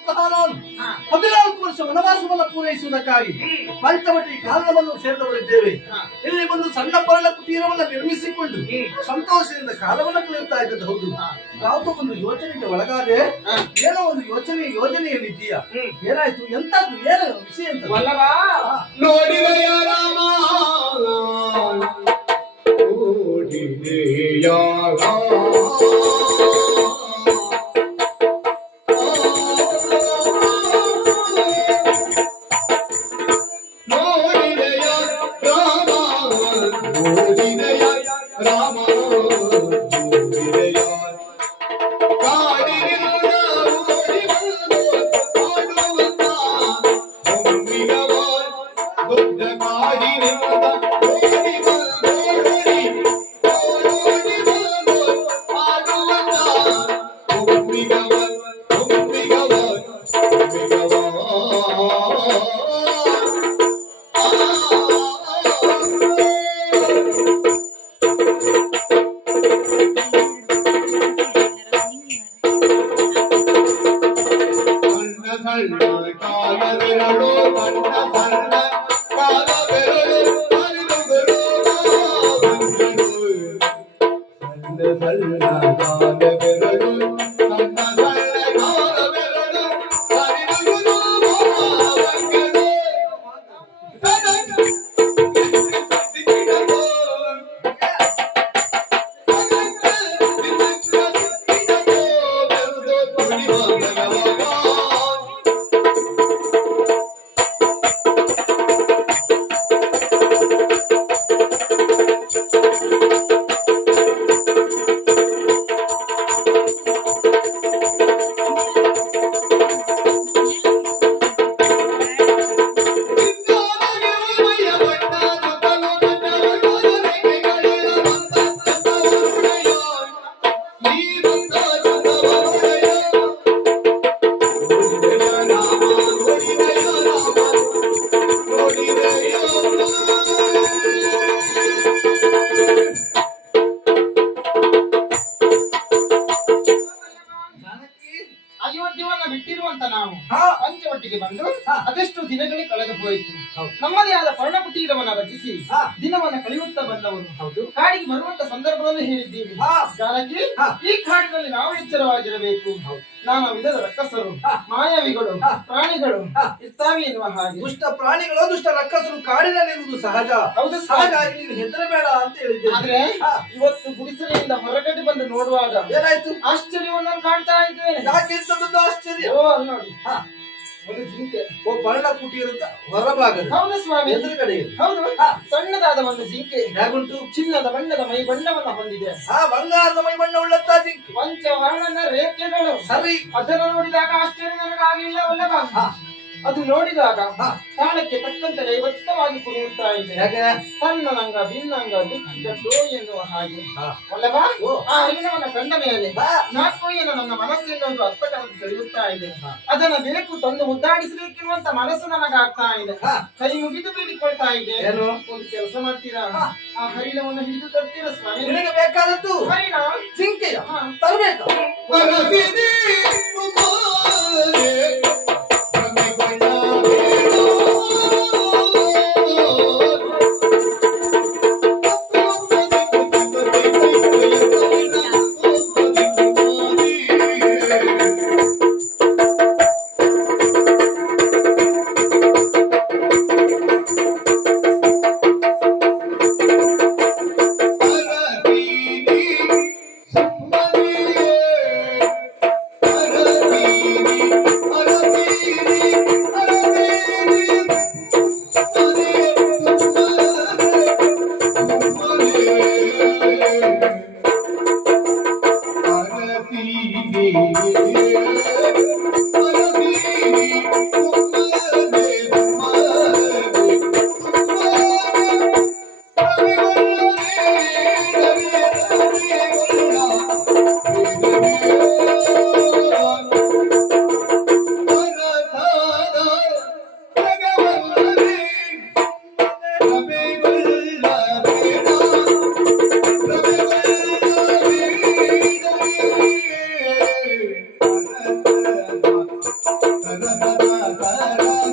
ಆಗಿರುವಂತಹ ನಾನು 14 ವರ್ಷ ವನವಾಸವನ್ನು ಪೂರೈಸುವುದಕ್ಕಾಗಿ ಪಂಚವಟಿ ಕಾರಣವನ್ನು ಸೇರಿದವರಿದ್ದೇವೆ. ಇಲ್ಲಿ ಒಂದು ಸಣ್ಣ ಪರ್ಣ ಕುಟೀರವನ್ನು ನಿರ್ಮಿಸಿಕೊಂಡು ಸಂತೋಷದಿಂದ ಕಾಲವನ್ನು ಕಳೆಯುತ್ತಾ ಇದ್ದದ್ದು ಹೌದು. ಯಾವುದೋ ಒಂದು ಯೋಚನೆಗೆ ಒಳಗಾದೆ. ಏನೋ ಒಂದು ಯೋಜನೆಯಲ್ಲಿದ್ದೀಯಾ? ಏನಾಯ್ತು? ಎಂತದ್ದು? ಏನು ವಿಷಯ ಅಂತ ನೋಡಿದೆಯ ರಾಮ ನೋಡಿದೆಯ ಬಿಟ್ಟಿರುವಂತ ನಾವು ಪಂಚವಟ್ಟಿಗೆ ಬಂದು ಅದೆಷ್ಟು ದಿನಗಳೇ ಕಳೆದು ಹೋಯಿತು. ನಮ್ಮದೇ ಆದ ಪರ್ಣಕುಟೀರವನ್ನ ರಚಿಸಿ ದಿನವನ್ನ ಕಳೆಯುತ್ತಾ ಬಂದವರು. ಕಾಡಿಗೆ ಬರುವಂತ ಸಂದರ್ಭದಲ್ಲಿ ಹೇಳಿದ್ದೀವಿ, ಜಾನಕಿ ಈ ಕಾಡಿನಲ್ಲಿ ನಾವು ಎಚ್ಚರವಾಗಿರಬೇಕು. ನಾನಾ ವಿಧದ ರಕ್ಕಸರು, ಮಾಯಾವಿಗಳು, ಪ್ರಾಣಿಗಳು ಇರ್ತಾವೆ ಎನ್ನುವ ಹಾಗೆ. ದುಷ್ಟ ಪ್ರಾಣಿಗಳು, ದುಷ್ಟ ರಕ್ಕಸರು ಕಾಡಿನಲ್ಲಿರುವುದು ಸಹಜ. ಹೌದು, ಹಾಗಾಗಿ ನೀನು ಹೆದರಬೇಡ ಅಂತ ಹೇಳಿದ್ದೆ. ಆದ್ರೆ ಇವತ್ತು ಗುಡಿಸಲಿನಿಂದ ಹೊರಗಡೆ ಬಂದು ನೋಡುವಾಗ ಏನಾಯ್ತು? ಆಶ್ಚರ್ಯವನ್ನು ಕಾಣ್ತಾ ಇದ್ದೇನೆ. ಯಾಕೆ ಇಂಥದ್ದು ಆಶ್ಚರ್ಯ? ನೋಡಿ, ಒಂದು ಜಿಂಕೆ. ಪರ್ಣ ಕುಟೀರದ ಹೊರಭಾಗದ. ಹೌದು ಸ್ವಾಮಿ, ಎದುರುಗಡೆ. ಹೌದು, ಸಣ್ಣದಾದ ಒಂದು ಜಿಂಕೆ. ಹೇಗುಂಟು? ಚಿನ್ನದ ಬಣ್ಣದ ಮೈ ಬಣ್ಣವನ್ನ ಹೊಂದಿದೆ. ಬಂಗಾರದ ಮೈ ಬಣ್ಣ ಉಳ್ಳಂತ ಜಿಂಕೆ. ಪಂಚವರ್ಣನ ರೇಖೆಗಳು. ಸರಿ. ಅದನ್ನು ನೋಡಿದಾಗ ಆಶ್ಚರ್ಯ ನನಗಾಗಿಲ್ಲ ವಲ್ಲಭ. ಅದು ನೋಡಿದಾಗ ತಾಳಕ್ಕೆ ತಕ್ಕಂತೆ ದೈವತ್ತವಾಗಿ ಕುಣಿಯುತ್ತಾ ಇದೆ. ತನ್ನ ನಂಗ ಭಿನ್ನಂಗ ದಿಕ್ಕಿದ್ದೋ ಎನ್ನುವ ಹಾಗೆ. ವಲ್ಲಭ, ಆ ಹರಿಣವನ್ನ ಕಂಡ ಮೇಲೆ ನಾಲ್ಕು ಏನು ನನ್ನ ಮನಸ್ಸಿನೊಂದು ಅರ್ಥಕವನ್ನು ಸೆಳೆಯುತ್ತಾ ಇದೆ. ಅದನ್ನ ಬೇಕು ತಂದು ಮುದ್ದಾಡಿಸಬೇಕೆನ್ನುವಂತ ಮನಸ್ಸು ನನಗಾಗ್ತಾ ಇದೆ. ಕೈ ಮುಗಿದು ಬೇಡಿಕೊಳ್ತಾ ಇದೆ. ಒಂದು ಕೆಲಸ ಮಾಡ್ತೀರಾ? ಆ ಹರಿಣವನ್ನು ಹಿಡಿದು ತರ್ತೀರಾ ಸ್ವಾಮಿ? ನಿನಗೆ ಬೇಕಾದದ್ದು ಹರಿಣ ಜಿಂಕೆಯ ತರಬೇಕು. ಕರ